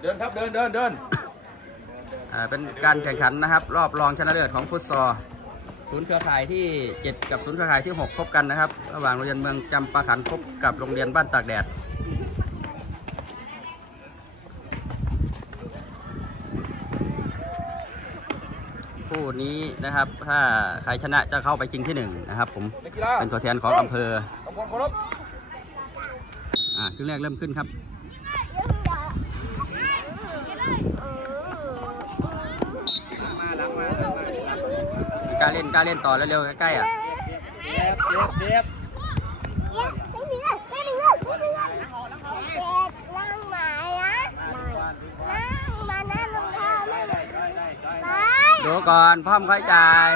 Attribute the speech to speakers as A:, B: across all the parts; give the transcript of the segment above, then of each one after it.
A: เดินครับเดินเดินเดิน
B: อ่าเป็นการแข่งขันนะครับ รอบรองชนะเลิศของฟุตซอลศูนย์เครือข่ายที่ 7 กับศูนย์เครือข่ายที่ 6 พบกันนะครับ ระหว่างโรงเรียนเมืองจำปาขันพบกับโรงเรียนบ้านตากแดดคู่นี้นะครับ ถ้าใครชนะจะเข้าไปชิงที่หนึ่งนะครับ ผม
A: นักกีฬา
B: เป็นตัวแทนของอำเภอ
A: ขอบคุณเคารพ
B: อ่าครึ่งแรกเริ่มขึ้นครับ กล้าเล่นกล้าเล่นต่อแล้วเร็วๆใกล้ๆอะ
A: เด็บเด็บเด็บ
B: ดูก่อนพร้อมค่อยจ่าย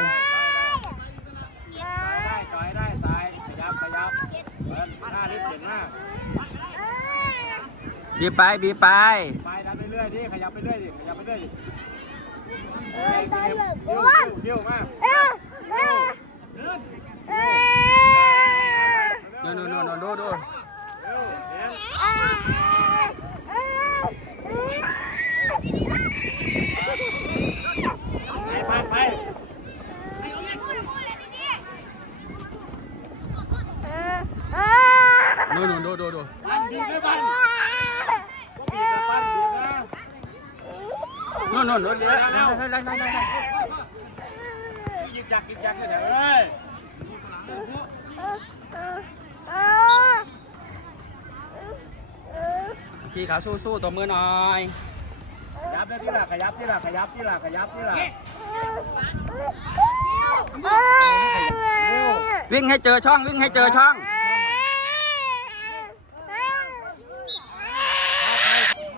A: ได้ต่อยได้ซ้ายขยับขยับเดินหน้าลิฟต์เก่งมาก
B: บีบไปบีบไป
A: ไปดันไปเรื่อยดิขยับไปเรื่อยดิขยับไปเรื่อยดิ เบี้ยวมาก
B: นู่นนู่นนู่นดูดู
A: เร็วเห็นไปไปไป
B: นู่นนู่นดูดูดู
A: บันดีไม่บันบีบบันบีบนะ
B: นู่นนู่นดูเดี๋ยวไล่ไล่ไล่ไล่ไล่
A: ยิกยักยิกยักเลยเฮ้ย
B: พี่ขาสู้สู้ตัวมือหน่อย
A: ยับได้ที่หละขยับที่หละขยับที่หละขยับที่หละ
B: วิ่งให้เจอช่องวิ่งให้เจอช่อง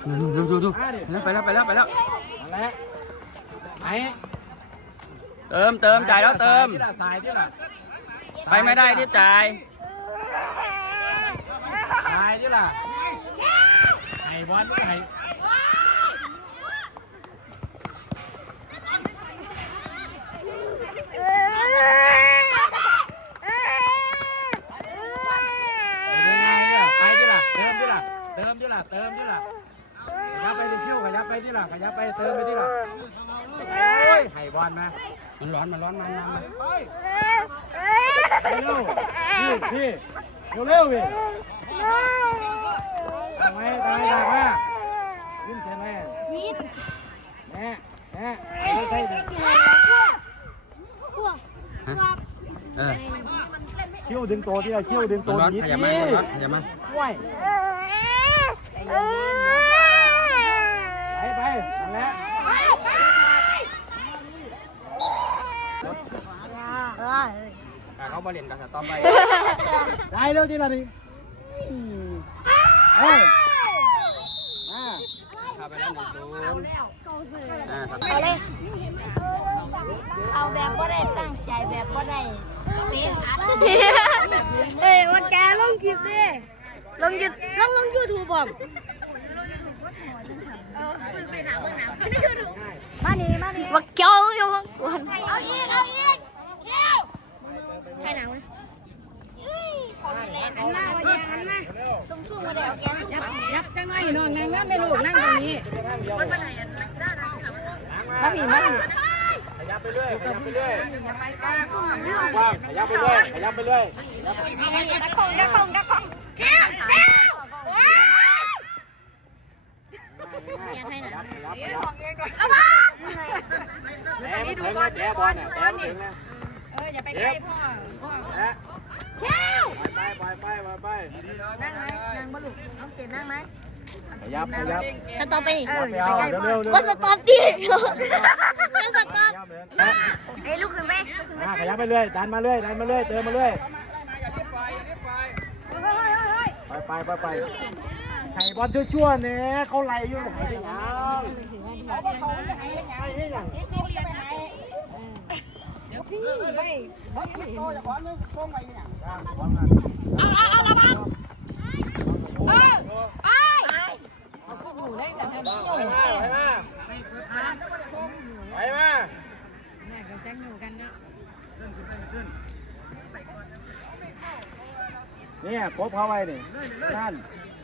B: นู่นนู่นดูดูดูไปแล้วไปแล้วไปแล้ว
A: นั่นแหละไหน
B: เติมเติมจ่ายแล้วเติม
A: ที่ละสายที่ละ
B: ไปไม่ได้รีบจ่าย
A: สายที่ละไห้บอลไม่ไห้ ไปที่ละเติมที่ละเติมที่ละเติมที่ละขยับไปที่คิ้วขยับไปที่ละขยับไปเติมไปที่ละโอ้ยไห้บอลนะ
B: มันร้อนมันร้อนมันมันมัน
A: เร็วพี่พี่เร็วเร็วพี่ทำไมทำไมทำไมยิ้มใช่ไหมยิ้มแม่แม่ไม่ใช่เดิ
B: เออ
A: คิ้วดึงโตที่ละคิ้วดึง
B: มั
A: ตั
B: น
A: ว
B: ร้อน
A: นิดนี่
B: ยับมามันร้อยับมา
A: ว้ยไปไปนั่นแหละ
B: อ่เขาบอลเล่นกับสตอมไป
A: ได้เร็วทีละทีเฮ้ยอ่า
B: ทำไปแล้วหนึ่งศูนย์อ่าสตอม
C: เอาเลย เอาแบบว่าได้ตั้งใจแบบว่าได้เป๊ะเฮ้ยว่าแกลงคลิปดิลงยูลงลงยูทูบผมมานี่มานี่ว่าเจ้าอยู่ข้างกวนเอาอีกเอาอีก ครหนาวนะอันมาวันนี้อันมาซุ่มซุ่มมาเดี๋ยวแกซุ่ม
D: ยับจังไรนอนงานงานไม่ลูกนั่งตรงนี้มาผีมาผี
A: ขยับไปเรื่อยขยับไปเรื่อยว่างขยับไปเรื่อยขยับไปเรื่อย
C: ตะกงตะกงตะกงแก้วแก้วอยากให้หน่อย
A: เอามาแต้มถึงนะแต้บอลเนี่ยแต้มถึงนะ
D: เอออย่าไปใกล้พ่อ พ่อ
A: แต้
C: แก้ว
A: ไปไปไปไปไป
C: นั่งไหมนั่งบ่ลูกน้องเกดนั่งไหม
A: ขยับขยับ
C: สต็อปไปดิ
A: ไปเอาเร็วเร็วเร็ว
C: ก็สต็อปดิก็สต็อป
A: แต้
C: เอ้ยลูกขึ้นไหม
A: ขยับไปเรื่อยดันมาเรื่อยดันมาเรื่อยเติมมาเรื่อยไปไปไปไปไข่บอลชั่วๆเนี่ยเขาไล่อยู่ไหนที่ไหนไอ้ยัง
C: เอาเอาเอาระวังเออไป
A: ไปมา
D: แม่ก็แจ้งอยู่กันเนาะ
A: เนี่ยครบเขาไว้ นี่นั่น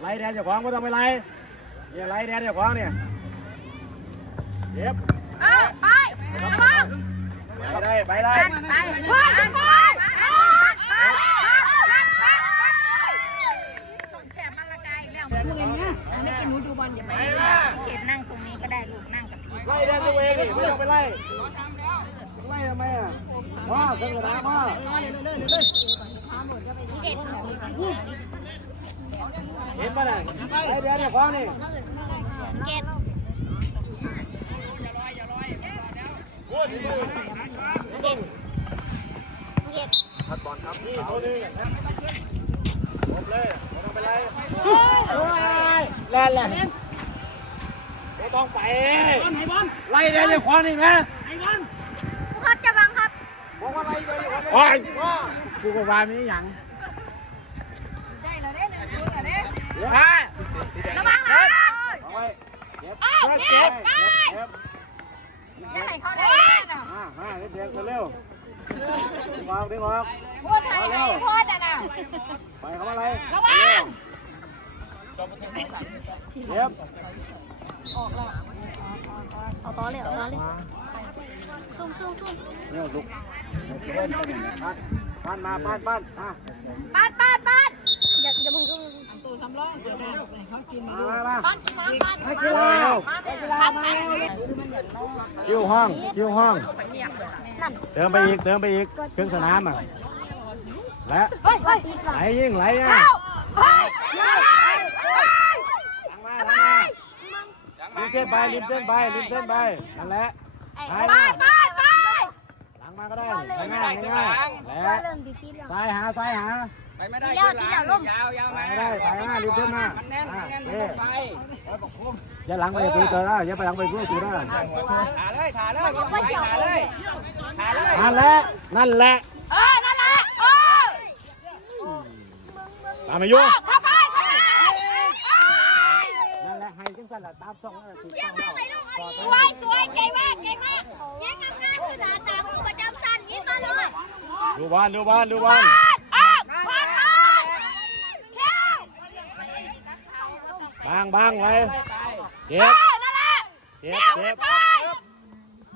A: ไล่แดนเจ้าของก็ต้องไปไล่เนี่ยไล่แดนเจ้าของเนี่ยเย็บ
C: เอาไประวัง
A: ไป ได้ไปได้
C: ไปพ่อไปไปเกดนั่งตรงนี้ก็ได้ลูกนั่งกับพี่
A: ไล่ได้ตัวเองดิไม่ต้องไปไล่ไล่ทำไมอะมาขึ้นกระดาษมา
C: เห็
A: นป่ะเนี่ยไอ้เดี๋ยวเนี่ยคว้านี่
C: เกดเกดเกด
A: นี่ตัวนึงผมเลยไม่ต้องไปไล่แล่นแล่นไม่ต้องไปไล่เดี๋ยวเนี่ยคว้านี่นะ
C: ครับจะบังครับ
A: บอกว่าไล่เดี๋ยวเนี่ยโอ้ยกูก็ว่ามีอย่าง
C: ได้แล้วเด้หนึ่งตัวเด้
A: เดี๋ยวฮะ
C: ระวังนะ
A: เอาไว้เก็บ
C: เอ้
A: เก็บ
C: เก
A: เก็บ
C: ดไป
A: เก็บ
C: ได้เขาได้
A: มา มาเร็วๆเร็วดึงออกดึงออก
C: พูดไทยให้พูดอะนะ
A: ไปเข้ามาเลย
C: ระวัง
A: เก็บ
C: เอาต่อเลยเอาต่อเลยซุ่มซุ่มซุ่ม
A: เนี่ยลุกบ้านบ้านมาบ้านบ้านมา
C: ปัดปัดปัดอย่าอย่ามึง ซุ่ม
A: มามา
C: ปัดกินน้ำปัด
A: ให้คิวเร็ว
C: ครับปัด
A: คิวห้องคิวห้องเติมไปอีกเติมไปอีกเครึ่องสนามอะและไหลยิ่งไหลอะ
C: เข้าเฮ้ยเฮ้ยเฮ้ย
A: หลังมาหลังมาริมเส้นไปริมเส้นไปริมเส้นไปนั่นแหละ
C: ไปไปไป
A: หลังมาก็ได้ง่ายง่ายและซ้ายหาซ้ายหา
B: ไปไม่ได้
C: เลี้ยวที่แล้วลง
B: ยาวยาว
A: ไป
B: มา
A: ได้ไปมาริมเส้นมา
B: มันแน่น
A: อะ
B: มันแน่น
A: เอ๊
B: ไป
A: อย่าหลังไปคุยตัวนะอย่าไปหลังไปคุยตัวนะ
B: ขาเลยขาเลยขาเลยขาเลย
A: นั่นแหละนั่นแหละ
C: เออนั่นแหละเออ
A: ตามมายุ่ง
C: เข้าไปเข้าไป
A: นั่นแหละให้จังสันละตามสองนั่นแหละถูกต้องแล้ว
C: สวยสวยเก่งมากเก่งมากยังงามงามคือหน้าตาของประจำสั้นยิ้มมาเลย
A: ดูบ้านดูบ้านดูบ้าน
C: ออกพอดออกเข้า
A: บางบางไว้เจ็
C: เอบอนั่นแหละ
A: เจ็บ
C: เร็ว
A: เจ็บ
C: ไป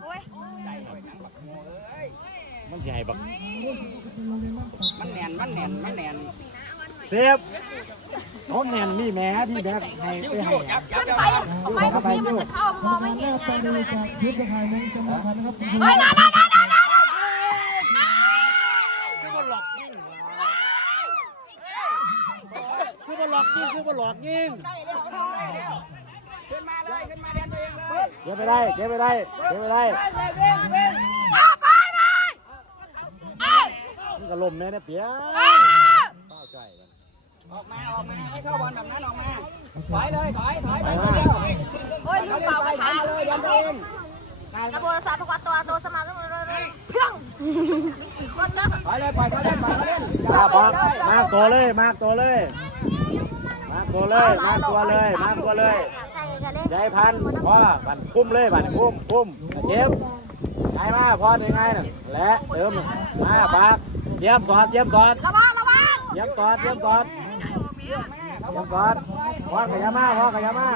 C: โอ้ย
A: มันใหญ่บัก
B: มันแน่นมันแน่นมันแน่น
A: เจ็บเขาแน่นมีแม่ที่แบกให้ไปให้
C: ขึ้นไปไปตรงนี้มันจะเข้ามองไม่
E: การ
C: เห็
E: แร
C: น
E: กไปดูจากชุดตะข่ายเมืองจำปาขันนะครับคุณครู
C: เฮ้ยนั่นนั่นนั่นนั่นนั่น
A: คือมันหลอกยิงคือมันหลอกยิงคือมันหลอกยิง
B: ขึ้นมาเลยขึ้นมาเรียนตัวเอง เลย
A: เดี๋ยวไปได้เดี๋ยวไปได้เดี๋ยวไปได้
C: เอาไปไปเอ้ย
A: มันก็ลมแม่เนี่ยเปีย
C: เอ้ย
A: เป้าใจกัน
B: ออกมาออกมาให้เข้าบอลแบบนั้นออกมาถอยเลยถอยถอย
A: ไป
B: ไป
A: มา
B: เดียว
C: โอ้ยลืมเป่ากระถา
B: เลยเรียนตัวเอง
C: กระโบวนสาพกวัตตัวโตสมาธิเพียงคนนะ
B: ถอยเลยปล่อยเขาเล่นปล่อยเขาเล่น
A: มาบอกมากตัวเลยมากตัวเลยมากตัวเลยมากตัวเลยมากตัวเลย ยายพันธุ์พ่อบันคุ้มเลยบันคุ้มคุ้มเจ็บไงมาพ่อเป็นไงน่ะและเติมมาปากเยี่ยมสอดเยี่ยมสอด
C: ระวังระวัง
A: เยี่ยมสอดเยี่ยมสอดเยี่ยมสอดพ่อขยับมาพ่อขยับมา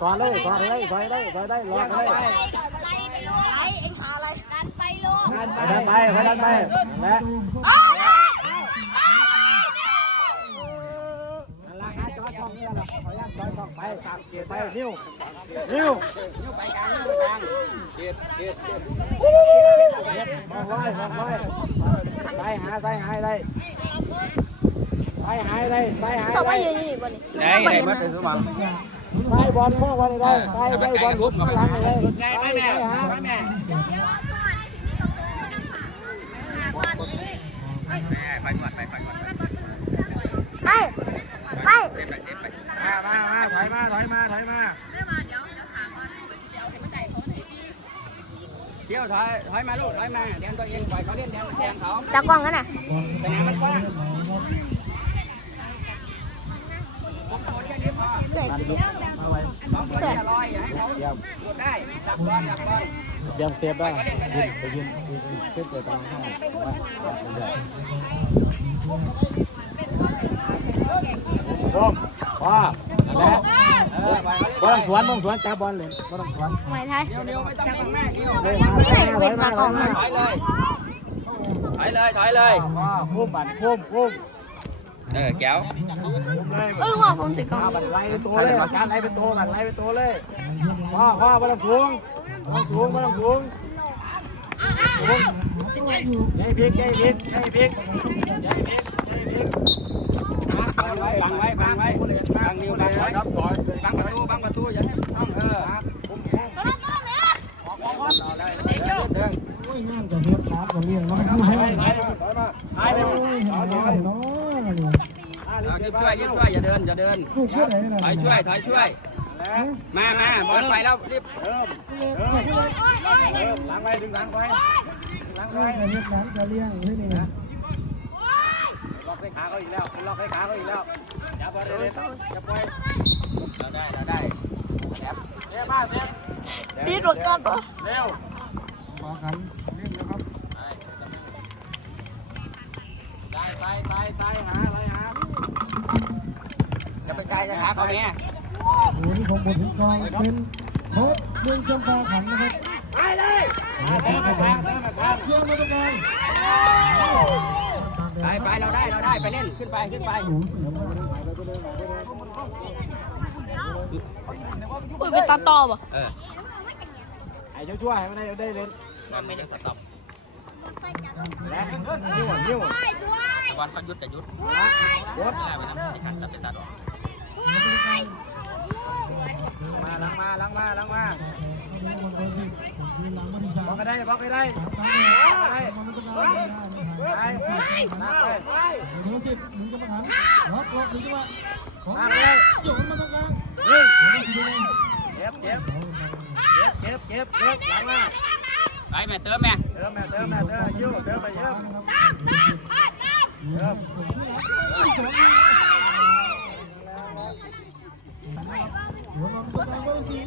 A: สอนเลยสอนเลยสอนได้สอนได้รอได้
C: ไล่ไปลูกไล่เอ็งขาอะไรดันไปลูก
A: ไปดันไปไปดันไปและ
C: เอาเลย
A: นั่นละหาจอช่องนี่ละขออนุญาตจอช่อง ไปไปนิ้วนิ้ว
B: ไปกลางไปกลาง
A: เจ็บมองไว้มองไว้ไปหาไปหาได้ไปหาได้ไปหา
C: ต่อไป
A: ได้
C: อยู่นี่บนนี้
B: ได้ได้มาเป็นสมอง
A: ไปบอลพ่อวันได้ไปไปบอลข้างหลังเลยไปไปหา
B: ไปก่อนไปก่อน
C: ไปไป
A: มามามาถอยมาถอยมาถอยมา
B: เดี๋ยวถอยถอยมาลูกถอยมาเรียนตัวเองปล่อยเขาเล่นเดี๋ยวแซงเขา
C: จากกล้องกันน่ะ
B: ไปไหนมันกว้าง
A: ดันลุกเอาไว้
B: สองตัวอย่าลอยอย่าให้เขา
A: เยี่ยม
B: หลุดได้จับบอลจับบอล
A: เยี่ยมเซฟได้ไปยืนขึ้นเปิดตารางให้ ร่มพ่อนั่นแหละเออบอลสวนบอลสวนจับบอลเลยบอลสวน
C: หมายไทย
B: เดียวเดียวไม่ต้องเร่เดียว
A: เลย
C: ไม่ให้เว้นมาออกมา
B: ถอยเลยถอยเลยถอยเลย
A: ว้าพุ่มบันพุ่มพุ่ม
B: เออแก้ว
A: เลย
C: เออว่าผมติดกล้อง
A: มาบันไล่เป็นตัวเลยการไล่เป็นตัวบันไล่เป็นตัวเลยพ่อพ่อบอลสูงบอลสูงบอลสูงสูง
E: หาจังหวะอยู่
A: ใหญ่พริกใหญ่พริกใหญ่พริกใหญ่พริกใหญ่พริก บังไว้บังไว้บังไว้บังนิ้วบังไว้ครับต่อย
B: บังประตูบังประตูอย่าให้ต้องเออ
A: พุ่มพุ่มเราได้เดินเดิน
E: โอ้ยงานกับเฮ็ดร้านกับเลี้ยงน้องผู้ให้
A: ไป
E: โไป
A: ไปมาไปไป
E: อ้ยเห็นไหมเนาะนี่
B: เอายืดช่วยยืดช่วยอย่าเดินอย่าเดิน
E: ลูกเท่าไหร่น่ะ
B: ถอยช่วยถอยช่วยมามาบอลไปแล้วรีบ
A: เริ่ม
E: เล็กลูกเท่าไหร่
A: เริ่มล้างไว้ดึงล้างไว้ล้าง
E: เลี้
A: ไว้
E: ยงกับเฮ็ดร้านกับเลี้ยงเฮ้ยนี่
A: ล็อกให้ ขาเขาอีกแล้วล็อกให้ขาเขาอีกแล้วจับบอลเลยจับไว้
B: เราได้เราได้แอบ
A: เร็วมาเร็ว
C: ดีดวกันปะ
A: เร็ว
E: ปากันเล่นนะครับ
A: ซ้ายซ้ายซ้ายซ้ายหาซ้ายหา
B: จะไปไกลจะขาเขาแม่
E: โอ้นี่ของบทถึงกองเป็นโค้ชเมืองจำปาขันนะครับ
A: ไปเลยมาเร็วมาทางเร็วมา
B: ได้เราได้ไปเล่นขึ้นไปขึ้นไป
E: โอ้โหเสียงมาก
C: อุ้ยเป็นตาต่อปะ
B: เออ
A: ไอ้เจ้าช่วยให้มันได้ได้เล่น
B: นั่นไม่ได้สต็อป
A: แล้วนิ้วนิ้ว
B: บอลก็ยุดแต่ยุด
A: รถ
B: ไม่ได้ไปทำที่ขันตัดไปตัดออก
A: มาล้างมาล้างมาล้างมา
E: ตากแดดเข้าเลี้ยงบอลเบอร์สิบส่งคืนหลังมาที่สา
A: บอ
E: ม
A: กก็ได้บอกก็ได้
E: สามตามเลยมันตะการไม่ได้ไม่
A: ไป
E: ทัน
A: ไปไป
E: เบอร์สิบหนึ่งจังหวะขันล็อกล็อกหนึ่งจังหวะของโยนมาตรงกลาง
A: ยิง
E: ไม่คิดเลย
A: เก็บเก็บ
E: เสา
A: เก็บเก็บเก็บล้างมา
B: ไปแม่เติมแม่
A: เติมแม่เติมแม่เติมยิ้วเติมไปยิ้ว
E: นะครับส่งที่หลังสองหัวมันตรงกลางเบอร์สี่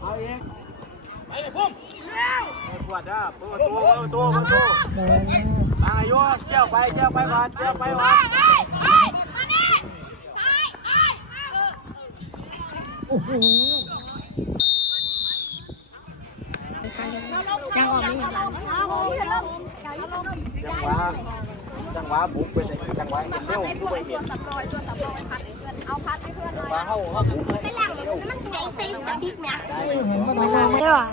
A: เอาเอง ไปพุ่มปวดอะปวดตัวปวดตัวปวดตัว
E: มองนะ
A: มาโยนเกี่ยวไปเกี่ยวไปก่อนเกี่ยวไปก่อน
E: โอ้โห
C: ยังออกไม่เห็น
A: จังหวะจังหวะบุกไปเลยจังหวะเร็วดูไปเห็นจังหวะเข้าเข้าบุกเลย
E: เห็นมาดังมา
C: ใช่ป่ะ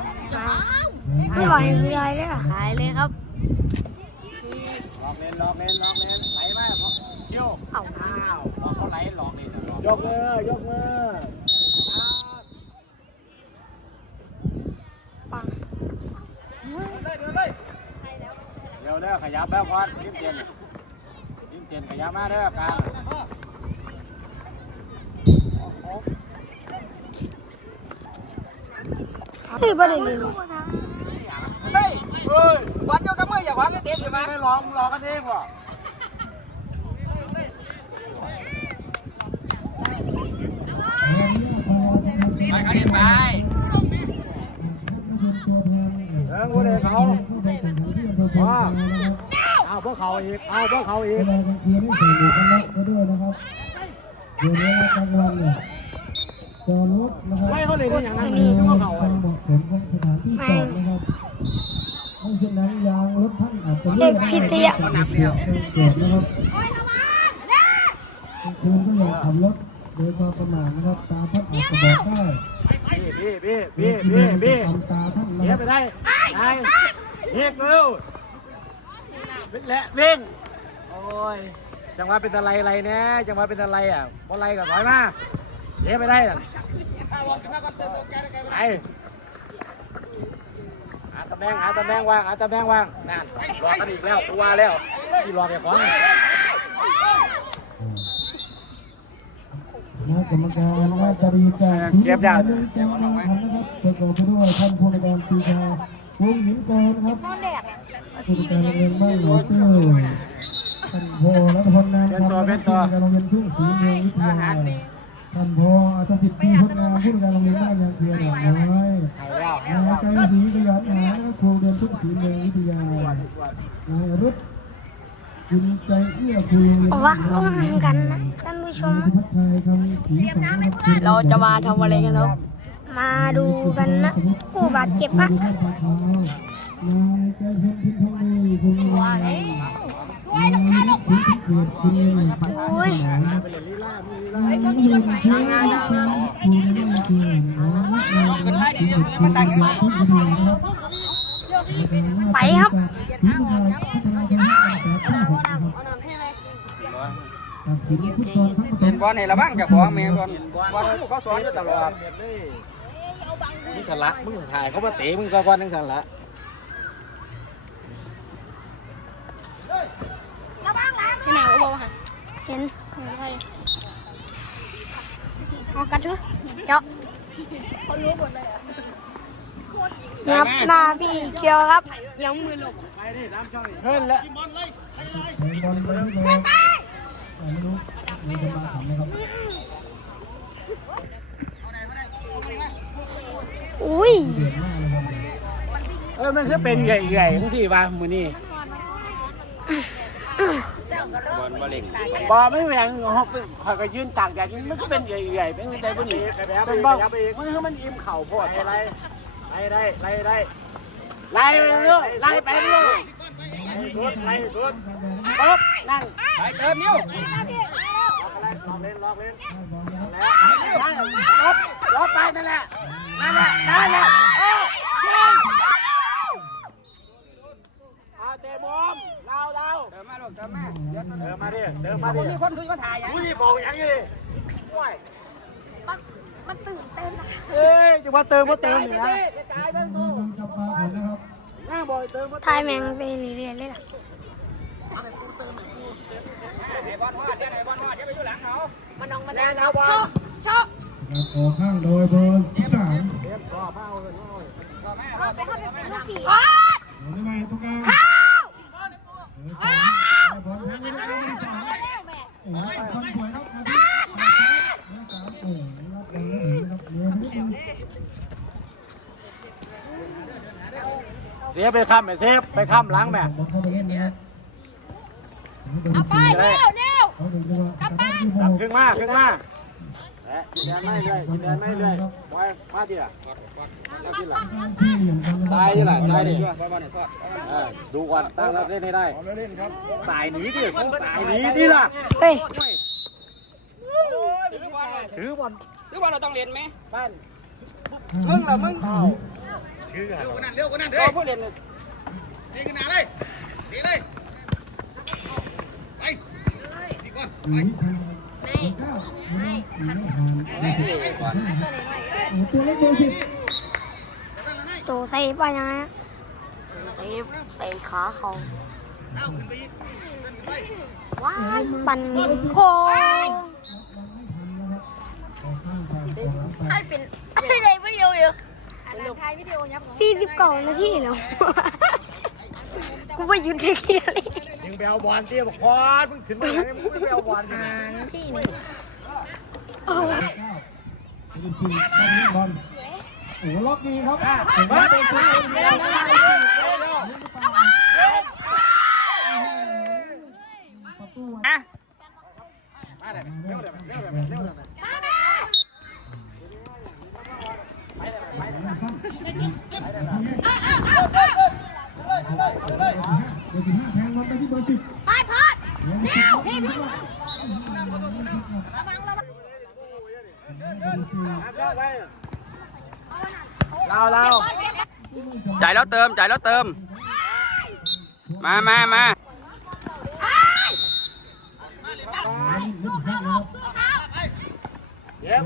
C: ไม่ไหวไม่ได้เลยหายเลยครับ
A: ลอกเลนลอกเลนลอกเลนไหลมาเกี่ยว
C: เอา
A: อ้าวพอเขาไหลหลอกเลยยกมือยกมือ
C: ปัง
A: เดี๋ยวเด้อขยับแล้วก่อนยิ้มเจนยิ้มเจนขยับมาเด้อกลา
C: เฮ้ยบ่ได้เลย
B: เฮ้ยเฮ้ยบอลโยกกับมืออย่าขวางกันเตะอยู่มา
A: ไม่ลองลองกันเองว่ะ
B: ไปเขาเล่นไป
A: เออกูเด็กเขาอ๋อเอาพวกเขาอีก เอาพวกเขาอี
E: เว
A: ก
E: ลากลางคืนนี่ใส่หมวกกันน็อกมาด้วยนะครับเดี๋ยวนี้กลางวันเนี่ย จอดรถนะครับ
A: ไม่เขาเลยนี่อย่างนั้น
E: ดู
A: นี่พวก
E: ค
A: เขา
E: วามเหมาะสมของสถานที่จอดนะครับไม่เช่นนั้นยางรถท่านอาจจะลื่นนะครับเกิดนะครับกลางคืนก็อย่าขับรถโดยความประมาทนะครับ ตาท่านอาจจะบอดได้
A: พี่พี่พี่พี่พี่พี่
E: ทำตาท่านนะ
A: เดี๋
E: ค
A: ยว
E: รับ
A: ไปได้ได้เรียกเร็วและวิ่งโอ้ยจังหวะเป็นอะไรอะไรเนี่ยจังหวะเป็นอะไรอะบอลอะไรกับถอยมา เดี๋ยไปได้น่ะไปหาตำแหน่งหาตำแหน่งวางหาตำแหน่งวางนั่นรอกันอีกแล้วกูว่าแล้วที่รอแกของ
E: คณะกรรมการราชดีจากศูนย์การเมืองจังหวัดนะครับประกอบไปด้วยท่านผู้ในการปีชาวงหมินกรครับผู้การโรงเรียนบ้านหลวงตื้อท่านโพรัตพลนามคำผู้การโรงเรียนทุ่งศรีเมืองวิทยา ท่านโพอัตสิทธิ์ปีพุทธงามผู้ในการโรงเรียนบ้านยางเทียนหนองน้อย
A: เอาแล้ว
E: นายไกรศรีขยันหานะครับครูเรียนทุ่งศรีเมืองวิทยานายรุตยินใจเอื้อครูโรงเรียน
C: เพราะว่าเขาเหมือนกันนะกันผู้ชม
E: พัฒชัยคำศรีสังครับ
C: เราจะมาทำอะไรกันครับมาดูกันนะผู้บาดเจ็บปะ
E: ดูท่านปาเท้านายใจเพ็ญพินทองดีคุณวิวัฒน์นายนักขุนพิเกียรติคุณเงิน
C: โอ้ย ไปครับ
B: เป็นบอลในระบ้างจากของแม่บอลบอลเขาสอนอยู่ตลอด
A: มึงทะละมึงถ่ายเขามาเตะมึงก็ก้อนนึงทะละ
C: ที่ไหนวะบอกว่าเห็นเห็นใคร เอากัดเถอะเจาะนับหน้าพี่เคียวครับยังมือหลบ
A: เพิ่นละ
E: บอลไปที่บอลไม่รู้มันจะมาทำนะครับ
C: อุ้ย
E: เดือดมากเลยครับ
A: เออมันคือเป็นใหญ่ๆทั้งสี่ว่ามือนี่
B: บอลบอลเล็ก
A: บอไม่แหวงฮอกคอยก็ยืนตากแดดมันก็เป็นใหญ่ๆเป็นใดบุญนี่เป็นบ้ามันคือมันอิ่มเข่าโพดไล่ไล่ได้ไล่ได้ไล่ไปเรื่อยไล่ไปเรื่อยไล่สุดไล่สุดปุ๊บนั่น
B: ไปเติมนิ้ว
A: ลองเล่นลองเล่นนั่นลบลบไปนั่นแหละนั่นแหละนั่นแหละเอาเตะบอมเราเรา
B: เติมมาลูกเติมมาเดี๋ยว
A: เดินมาดิเดินมาดิ
B: มีคนคุยมาถ่ายอย่าง
A: อุ้ยบอกอย่างนี้ว้าย
C: มันตื่นเต้นนะ
A: เอ้ยจะมาเติมมาเติมเนี่ยนะ
E: จับปลาก่อนนะครับ
A: หน้าบอยเติมมา
C: ทายแมงไปเรื่อยๆเลยล่ะ
B: ไอ้บอลวาดเดี๋ยวไอ้บอลวาดเดี๋ยวไปอยู่หลังเขา
C: มันน้องมัน
A: แน่นะบอล
C: ชอบ
E: ครับออกข้างโดยเบอร์สิบสาม
A: เตรียมต่อมาเอาเลยน้อย
B: ก็แม่
C: เอาไปเข้าไปเป็นลูกผี
E: เดี๋ยวไม่มาตรงกลางข้าว บอลแทงไปตรงกลางเป็นสามโอ้โหไปคนสวยครับมาที่สามโอ้โหรับกันแล้วถึงครับเร็วนิดนึง
A: เสียไปค้ำไปเซฟไปค้ำล้างแม่
E: บอลเข้าไปเล่นนะครับ
C: เอาไปเร็วเร็ว
E: เขาถึงจะว่ากลับบ้านที่โม
A: จับ
E: โห
A: ขึ้นมาขึ้นมาแหะยินแดนไม่เลยยินแดนไม่เลย มามาที่ละ
E: มาที่
A: ตายที่ละตายดิ
B: ดู
A: ก่อนตั้งแล้วเล่นให้ได้ตายหนีดิตายหนีดิล่ะ
C: เฮ้ย
A: ถือบอล
B: ถือบอลถือบอลเราต้องเรียนไหม
A: บ้าน
B: มึงเหรอมึง
A: ถือเร็วกว่านั้นเร็ว
B: ก
A: ว่าน
B: ั้นเด้อผู้เรียน
E: เลยดีขนาดเลยดีเลยไปดีก่อนไป ตัวเล็กเบอร์สิบ
C: โตใส่ไปยังไงอะใส่เตะขาเขาว้ายปั่นโค้งใช่เป็นอะไรไม่เยอะเยอะสี่สิบเก้านาทีแล้วกูไปยุดเทียเลย
A: ยิงไปเอาบอลเตี้ยบอกพอดมึงถึงมาไหนมึงไม่ไปเอาบอลกัน
C: ที่นี่
E: เก้าเป็นสี่ตอนนี้บอลโอ้ล็อกดีครับผมว่าเป็นคนเล่นได้ประตู
B: อะ
A: มาเลยเร็วเลยเร็วเลยเร็วเลย
E: สั้นเบอร์สิบห้าแทงบอลไปที่เบอร์สิบ
C: ไปพอด
E: เร็วนี่พี่
A: เราเรา
B: จ่ายแล้วเติมจ่ายแล้วเติม มามามา
A: เย็บ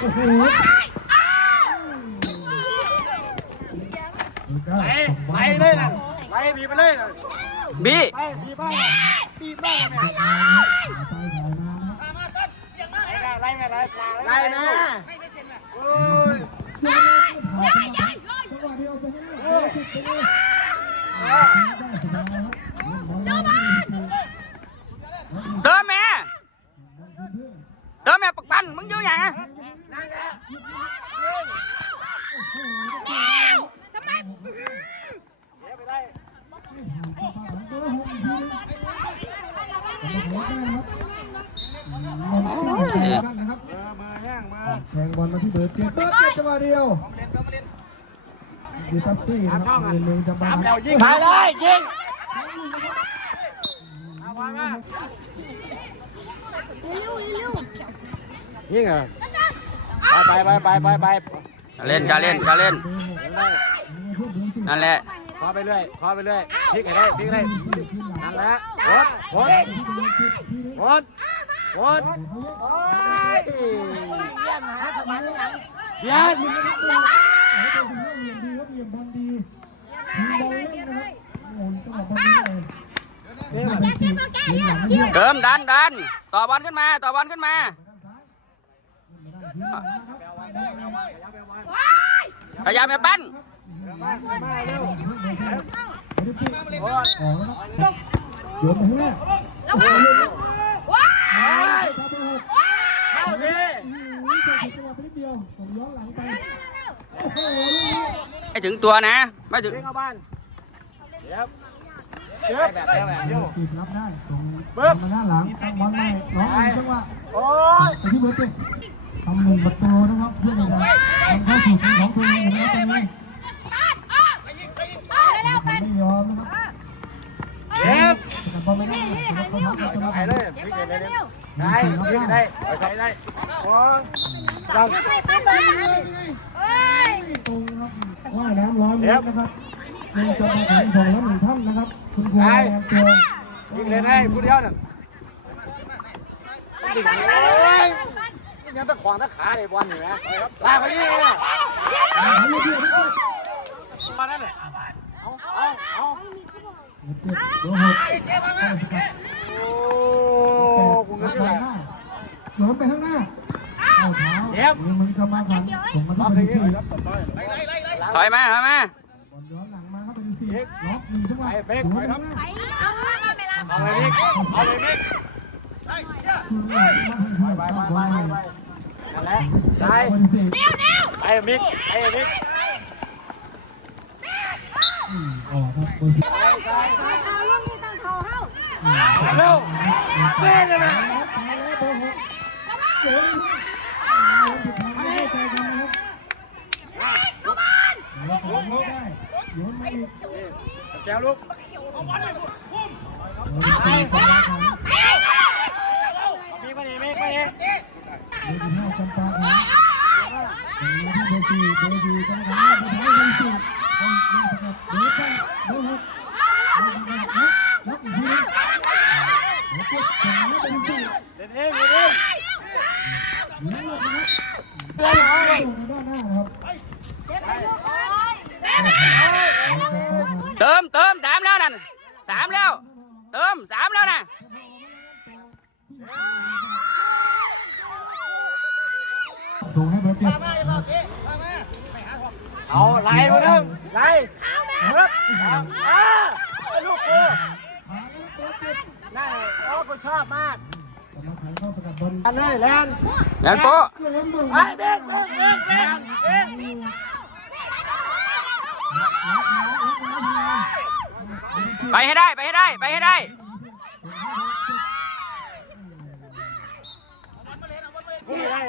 E: โอ้โห
A: ไปไปเลยนะ ไปบีไปเลยนะ
B: บี
A: ไปบีบ้างบีบ้างเนี่ย
E: ไปถ่ายมา
A: ไล่ไล่ไล่ไล่นะโอ้ย
E: จังหวะเดียวไปข้างหน้าสิบไปเลยได้สบายครับบอลมา
B: เติมแม่เติมแม่ปักปันมึงอยู่ยังอะ
E: เบอร์หกอีกทีนึงได้ครับบอล เบอร์เจ็ดเบอร์เจ็ดจังหวะ เดียวดูปั๊บซี่นะครับเรียนเมืองจำปา
A: เร็วยิงไปเลยยิงเอาวางมา
C: เร็วเร็ว
A: ยิงเหรอไปไปไปไปไป
B: การเล่นการเล่นการเล่น นั่นแหละ
A: ขอไปเรื่อยขอไปเรื่อยพลิกให้ได้พลิกให้นั่นแหละวดวดวดวดโอ้ยเบียน
E: เหลี่ยมดีครับเหลี่ยมบอลดียิงบอลเล่นนะครับโอ้ยจังหวะบอลดีเลยไม่เป็นสี่ยิงหลังไม่เที่ยว
B: เติมดันดันต่อบอลขึ้นมาต่อบอลขึ้นมาพยายามอย่าปั้น
E: โยนไปข้างหน้า
A: เข้าดี
E: จังหวะไปนิดเดียวส่งย้อนหลังไปโอ้โหลูกนี้
B: ไม่ถึงตัวนะ ไม่ถึง
A: ยิงเข้าบ้านเดี๋ยวเจ็บแบบแบบแบบเดียว
E: กีบรับได้ตรงมาหน้าหลังตั้งบอลไม่ร้องมีจังหวะ
A: โอ้ย
E: ไปที่เบอร์เจ็ดทำหนึ่งประตูนะครับเพื่อในการทำเข้าสู่ของตัวเองนะครับตอนนี้ ได้
A: ได้ได้ไปได้โอ้ย
C: เอ้ย
E: ตรงครับว่ายน้ำร้อยเมตรนะครับหนึ่งจะมาแข่งส่งแล้วหนึ่งท่านนะครับ คุณครูรายงานตัว
A: ยิงเลยได้ผู้เดียวน่ะโอ้ยยังตะขวางตะขาเลยบอลอยู่นะลากไปนี่เลย
E: หาลูกเดียว
A: เลยเอาเอาเอา
E: เจ็ดโดนหกเข้าสกัด
A: โอ้
E: แป
A: กู
E: ด
A: เงิ
E: รั
A: น
E: บ
A: เล
E: อนไปข้างหน้าเข้าเท้ามึงจะมาขันส่งมา
A: รับ
E: ที่
A: เล
E: เป็นสี่
B: ถอยมาถอยมา
E: บอลย้อนหลังมาครับเป็นสี่ล็อกหนึ่งจังหวะ
A: ไปเบรกไป
E: น
A: ค
E: ข้า
A: รับ
E: งหน้า
A: เอาเลยมิกเอาเลยมิก
E: คุณหลังมาให้เพื่อน
A: ไป
E: ตั้
A: ไป
E: งบอล
A: ไป
E: ให้
A: ไปนั่นแหละได้
E: เป็นสี่
A: ไปมิกไปมิก
E: ออกครับ เร์สี่
A: เร็วเต้นเลยนะ
E: ไปแล้วเบอร์หกโยนผิดทางไม่เข้าใจกันนะครับแล้วของล็อกได้โยนมาอีก
A: แก้วลูก
E: โยนไปจังหวะของ
A: มิกมาดิมิกมาดิ
E: เบอร์สิบห้าจำปาครับตรงนี้ที่เบอร์สี่เบอร์สี่จังหวะนี้เบอร์ท้ายเบอร์สี่เบอร์เบอร์สกัดเบอร์แปดเบ สี่เล่
A: นเองเล่นเอง
E: หญิงลูกนะครับส่งมาด้านหน้านะครับ
B: เติมเติมสามแล้วนั่นสามแล้ว เติมสามแล้วนะ
E: ส่งให้เบอร์เจ็ด
A: เอาไล่มาเริ่มไล่เริ่มอ่าลูกกู
E: หาแล้วเบอร์เจ็ด
A: นั่นโอ้กูชอบมาก
E: กำลังขันเข้าสกัดบ อล
A: อันนี้แลน
B: ยันโป๊ะ
E: เริ่มมึง
A: ไปเบกเบกเบกเบกเบก
B: ไปให้ได้ไปให้ได้ไปให้ได้
A: นี่ไล่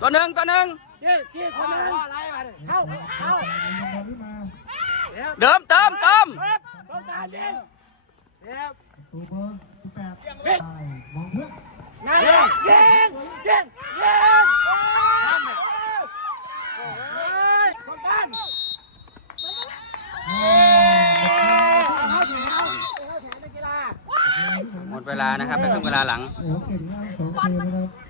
B: ตัวหนึ่งตัวหนึ่ง
A: กี่กี่คนนึงไล่มาดิเข้าเข้า
E: บอลนี้มา
A: เดี๋ยว
B: เติมเติมเติม
A: เฮ้ยต้องการยิงเดี๋ยว
E: ตัวเบอร์สิบแปดได้มองเพื่อน
A: นั่น ยิงยิงยิงยิงยโอ้ยต้องการเอาถึงเอาถึง
B: หมดเวลานะครับไปครึ่งเวลาหลัง
E: โอ้เก่งมากสองเกมนะครับ